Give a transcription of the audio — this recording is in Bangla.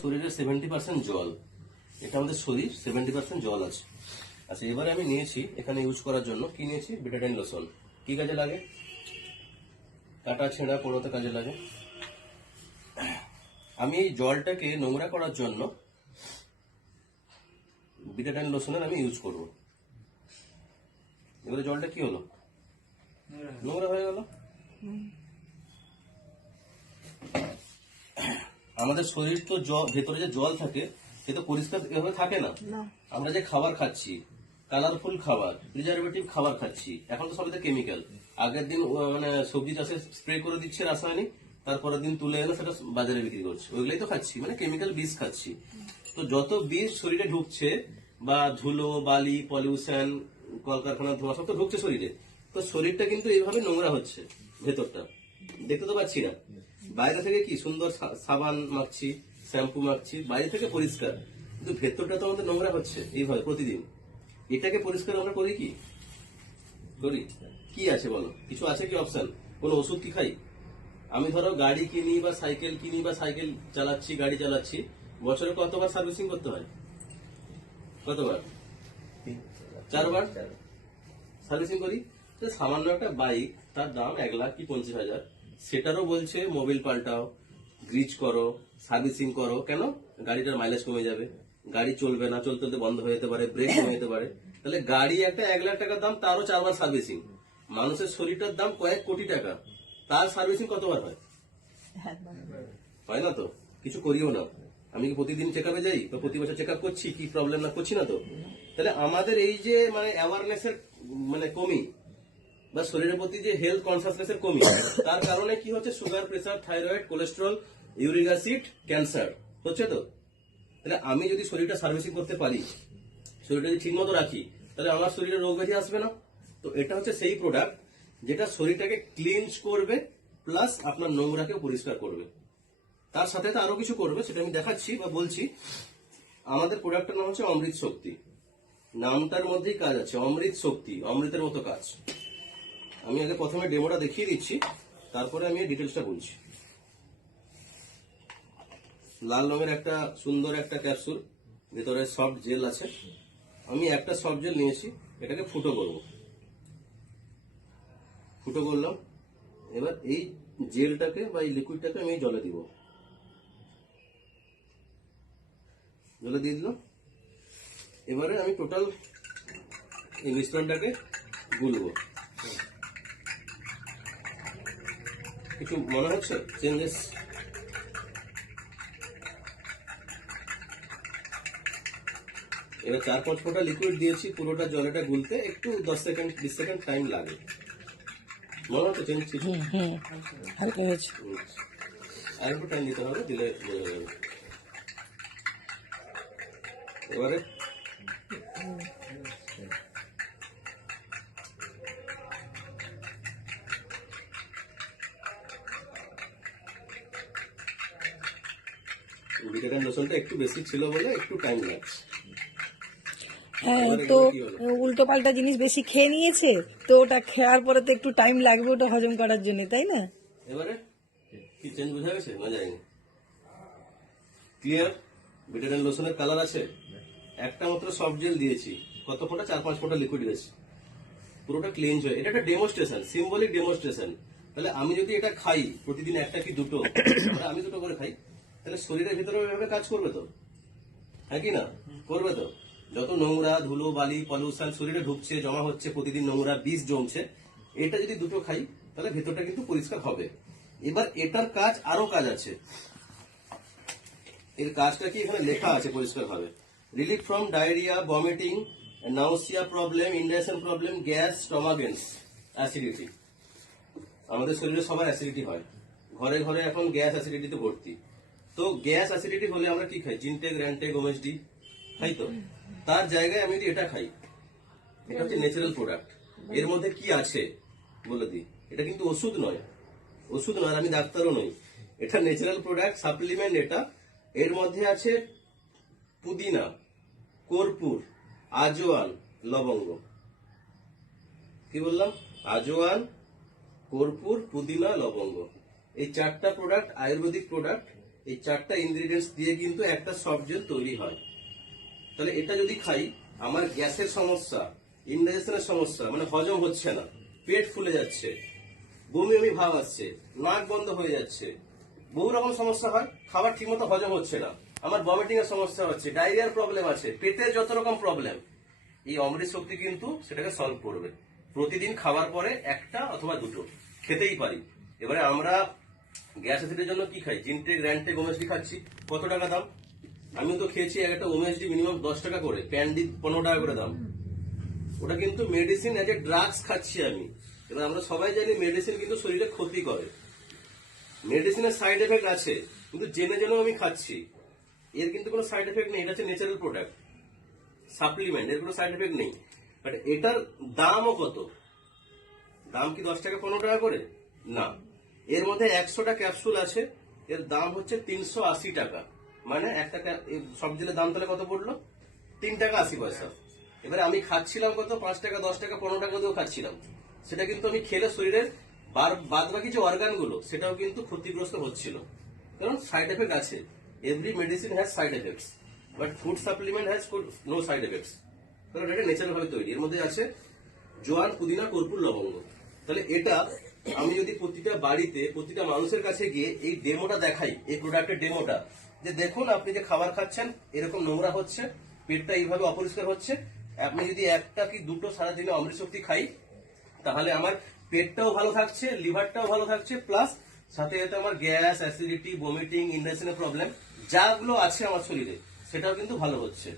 শরীরের সেভেন্টি পার্সেন্ট জল। এটা আমাদের শরীর সেভেন্টি পার্সেন্ট জল আছে। আচ্ছা এবারে আমি নিয়েছি এখানে ইউজ করার জন্য কি নিয়েছি? বিটাডাইন লোশন কি কাজে লাগে? কাটা ছেঁড়া পোড়োতে কাজে লাগে। আমি এই জলটাকে নোংরা করার জন্য বিটাডাইন লোশনের আমি ইউজ করব। এবারে জলটা কি হলো? নোংরা। হয়ে গেল? আমাদের শরীর তো জল ভেতরে যে জল থাকে সে তো পরিষ্কার এভাবে থাকে না। আমরা যে খাবার খাচ্ছি কালারফুল খাবার প্রিজারভেটিভ খাবার খাচ্ছি এখন তো সবই তো কেমিক্যাল আগের দিন মানে সবজি চাষে স্প্রে করে দিচ্ছে রাসায়নিক তারপরের দিন তুলে এনে সেটা বাজারে বিক্রি করছে। ওইগুলোই তো খাচ্ছি মানে কেমিক্যাল বিষ খাচ্ছি। তো যত বিষ শরীরে ঢুকছে বা ধুলো বালি পলিউশন কলকারখানা ধোঁয়া সব তো ঢুকছে শরীরে। তো শরীরটা কিন্তু এইভাবে নোংরা হচ্ছে ভেতরটা। দেখতে তো পাচ্ছি না। বাইরে থেকে কি সুন্দর সাবান মাখছি শ্যাম্পু মাখছি বাইরে থেকে পরিষ্কার। কিন্তু ভেতরটা তো আমাদের নোংরা হচ্ছে এইভাবে প্রতিদিন। এটাকে পরিষ্কার আমরা করি কি? করি? কি আছে বলো? কিছু আছে কি অপশন কোনো ওষুধ কি খাই? আমি ধরো গাড়ি কিনি বা সাইকেল কিনি বা সাইকেল চালাচ্ছি গাড়ি চালাচ্ছি বছরে কতবার সার্ভিসিং করতে হয়? কতবার? চারবার? সার্ভিসিং করি? সামান্য একটা বাইক তার দাম এক লাখ কি পঞ্চাশ হাজার। সেটারও বলছে, মোবিল পাল্টাও, গ্রিজ করো, সার্ভিসিং করো। কেন? গাড়িটার মাইলেজ কমে যাবে। গাড়ি চলবে না, চলতে চলতে বন্ধ হয়ে যেতে পারে ব্রেক কমে যেতে পারে। তাহলে গাড়ি একটা এক লাখ টাকার দাম, তারও চারবার সার্ভিসিং। মানুষের শরীরটার দাম কয়েক কোটি টাকা। তার সার্ভিসিং কতবার হয়? হয় না তো? কিছু করিও না। আমি কি প্রতিদিন চেক আপে যাই? বা প্রতি বছর চেক আপ করছি, কি প্রবলেম না করছি না তো? তাহলে আমাদের এই যে মানে অ্যাওয়ারনেস এর মানে কমি বা শরীরের প্রতি যে হেলথ কনসাসনেস এর কমি, তার কারণে কি হচ্ছে? Sugar pressure thyroid cholesterol uric acid cancer হচ্ছে তো? তাহলে আমি যদি শরীরটা সার্ভিসিং করতে পারি, শরীরটা যদি ঠিক মতো রাখি, তাহলে আমার শরীরে রোগ ব্যাধি আসবে না? তো এটা হচ্ছে সেই প্রোডাক্ট যেটা শরীরটাকে ক্লিনজ করবে প্লাস আপনার নোংরাকেও পরিষ্কার করবে। তার সাথে তো আরও কিছু করবে, সেটা আমি দেখাচ্ছি বা বলছি। আমাদের প্রোডাক্টের নাম হচ্ছে অমৃত শক্তি। নামটার মধ্যেই কাজ আছে, অমৃত শক্তি, অমৃতের মতো কাজ। আমি আগে প্রথমে ডেমোটা দেখিয়ে দিচ্ছি, তারপরে আমি ডিটেলসটা বলছি। লাল রঙের একটা সুন্দর একটা ক্যাপসুল ভেতরে সফট জেল আছে। আমি একটা সফট জেল নিয়েছি, এটাকে ফুটো করব। ফুটো করলাম, এবার এই জেলটাকে বা এই লিকুইডটাকে আমি জলে দিব। জলে দিয়ে দিলাম। এবারে আমি টোটাল এই মিশ্রণটাকে গুলবো। কিছু মনে হচ্ছে? চেঞ্জেস এবার চার পাঁচ ফোঁটা লিকুইড দিয়েছি পুরোটা জলেটা গুলতে একটু দশ সেকেন্ড বিশ সেকেন্ড টাইম লাগে। মনে হচ্ছে চেঞ্জ কিছু? হালকা হয়েছে। আর একটু টাইম দিতে হবে দিলে বোঝা যাবে। এবারে? বিটাটার লোশনটা একটু বেশি ছিল বলে একটু টাইম লাগছে। হ্যাঁ তো উল্টো পাল্টা জিনিস বেশি খেয়ে নিয়েছে তো ওটা খাওয়ার পরে তো একটু টাইম লাগবে ওটা হজম করার জন্য তাই না? এবারে কি চেঞ্জ বোঝা গেছে? না যায়নি ক্লিয়ার বিটাডেন লোশনের কালার আছে? একটা মাত্র সফট জেল দিয়েছি। কত ফোঁটা? চার পাঁচ ফোঁটা লিকুইড গেছে পুরোটা ক্লিনজ হয়ে এটা একটা ডেমোস্ট্রেশন সিম্বলিক ডেমোস্ট্রেশন তাহলে আমি যদি এটা খাই প্রতিদিন একটা কি দুটো? আমি দুটো করে খাই। তাহলে শরীরের ভিতরে ওইভাবে কাজ করবে তো? হ্যাঁ কি না? করবে তো? যত নোংরা, ধুলো, বালি পলিউশন শরীরে ঢুকছে, জমা হচ্ছে, প্রতিদিন নোংরা বিষ জমছে, এটা যদি দুটো খাই, তাহলে ভেতরটা কিন্তু পরিষ্কার হবে। এবার এটার কাজ আরও কাজ আছে। এর কাজটা কি এখানে লেখা আছে পরিষ্কার ভাবে relief from diarrhoea vomiting nausea problem indigestion problem gas স্টমাগেন্স acidity আমাদের শরীরে সবার অ্যাসিডিটি হয়। ঘরে ঘরে এখন গ্যাস অ্যাসিডিটিতে ভর্তি। তো গ্যাস অ্যাসিডিটি হলে আমরা কি খাই? জিনটেক, র্যান্টেক ওমেসডি খাই তো? তার জায়গায় আমি এটা খাই, এটা হচ্ছে ন্যাচারাল প্রোডাক্টের মধ্যে কি আছে? বলে দিই। এটা কিন্তু ওষুধ নয়। ওষুধ নয় আমি ডাক্তারও নই। এটা ন্যাচারাল প্রোডাক্ট সাপ্লিমেন্ট এটা। এর মধ্যে আছে পুদিনা, কর্পূর আজওয়ান লবঙ্গ। কি বললাম? আজওয়ান কর্পূর, পুদিনা, লবঙ্গ। এই চারটা প্রোডাক্ট আয়ুর্বেদিক প্রোডাক্ট এই চারটা ইনগ্রিডিয়েন্টস দিয়ে কিন্তু একটা সফট জেল তৈরি হয়। তাহলে এটা যদি খাই, আমার গ্যাসের সমস্যা ইনডাইজেশনের সমস্যা মানে হজম হচ্ছে না, পেট ফুলে যাচ্ছে বমি বমি ভাব আসছে, নাক বন্ধ হয়ে যাচ্ছে, বহু রকম সমস্যা হয়, খাবার ঠিকমতো হজম হচ্ছে না, আমার ভমিটিং এর সমস্যা হচ্ছে ডায়রিয়ার প্রবলেম আছে, পেটের যত রকম প্রবলেম এই অমৃত শক্তি কিন্তু সেটাকে সলভ করবে। প্রতিদিন খাবার পরে একটা অথবা দুটো, খেতেই পারি। এবারে আমরা গ্যাস অ্যাসিডের জন্য কি খাই? জিনটেক র্যান্টেক ওমেসডি খাচ্ছি। কত টাকা দাম? আমি তো খেয়েছি এক একটা ওমেসডি মিনিমাম দশ টাকা করে। প্যান্ডি পনেরো টাকা করে দাম। ওটা কিন্তু মেডিসিন এজ এ ড্রাগস খাচ্ছি আমি। এবার আমরা সবাই জানি মেডিসিন কিন্তু শরীরে ক্ষতি করে। মেডিসিনের সাইড এফেক্ট আছে, কিন্তু জেনে জেনেও আমি খাচ্ছি। এর কিন্তু কোনো সাইড এফেক্ট নেই, এটা হচ্ছে ন্যাচারাল প্রোডাক্ট সাপ্লিমেন্ট এর কোনো সাইড এফেক্ট নেই। বাট এটার দামও কত? দাম কি দশ টাকা, পনেরো টাকা করে? না। এর মধ্যে একশোটা ক্যাপসুল আছে, এর দাম হচ্ছে তিনশো আশি টাকা। মানে একটা ক্যা- এই সব জেলের দাম তাহলে কত পড়ল? তিন টাকা আশি পয়সা। এবারে আমি খাচ্ছিলাম কত? পাঁচ টাকা দশ টাকা পনেরো টাকা দিয়েও খাচ্ছিলাম। সেটা কিন্তু আমি খেলে শরীরের বাদ বাকি যে অর্গানগুলো সেটাও কিন্তু ক্ষতিগ্রস্ত হচ্ছিল। কারণ সাইড এফেক্ট আছে। Every medicine has side effects but food supplement has no side effects কারণ এটা ন্যাচারাল ভাবে তৈরি। এর মধ্যে আছে জোয়ান, পুদিনা, কর্পূর, লবঙ্গ। তাহলে এটা আমি যদি প্রতিটা বাড়িতে, প্রতিটা মানুষের কাছে গিয়ে এই ডেমোটা দেখাই, এই প্রোডাক্টের ডেমোটা যে দেখুন আপনি যে খাবার খাচ্ছেন, এরকম নোংরা হচ্ছে, পেটটা এইভাবে অপরিষ্কার হচ্ছে, আপনি যদি একটা কি দুটো সারাদিনে অমৃত শক্তি খাই, তাহলে আমার পেটটাও ভালো থাকছে, লিভারটাও ভালো থাকছে প্লাস সাথে সাথে আমার গ্যাস অ্যাসিডিটি বমিটিং ইন্ডাইজেশনের প্রবলেম যাগুলো আছে আমার শরীরে, সেটাও কিন্তু ভালো হচ্ছে।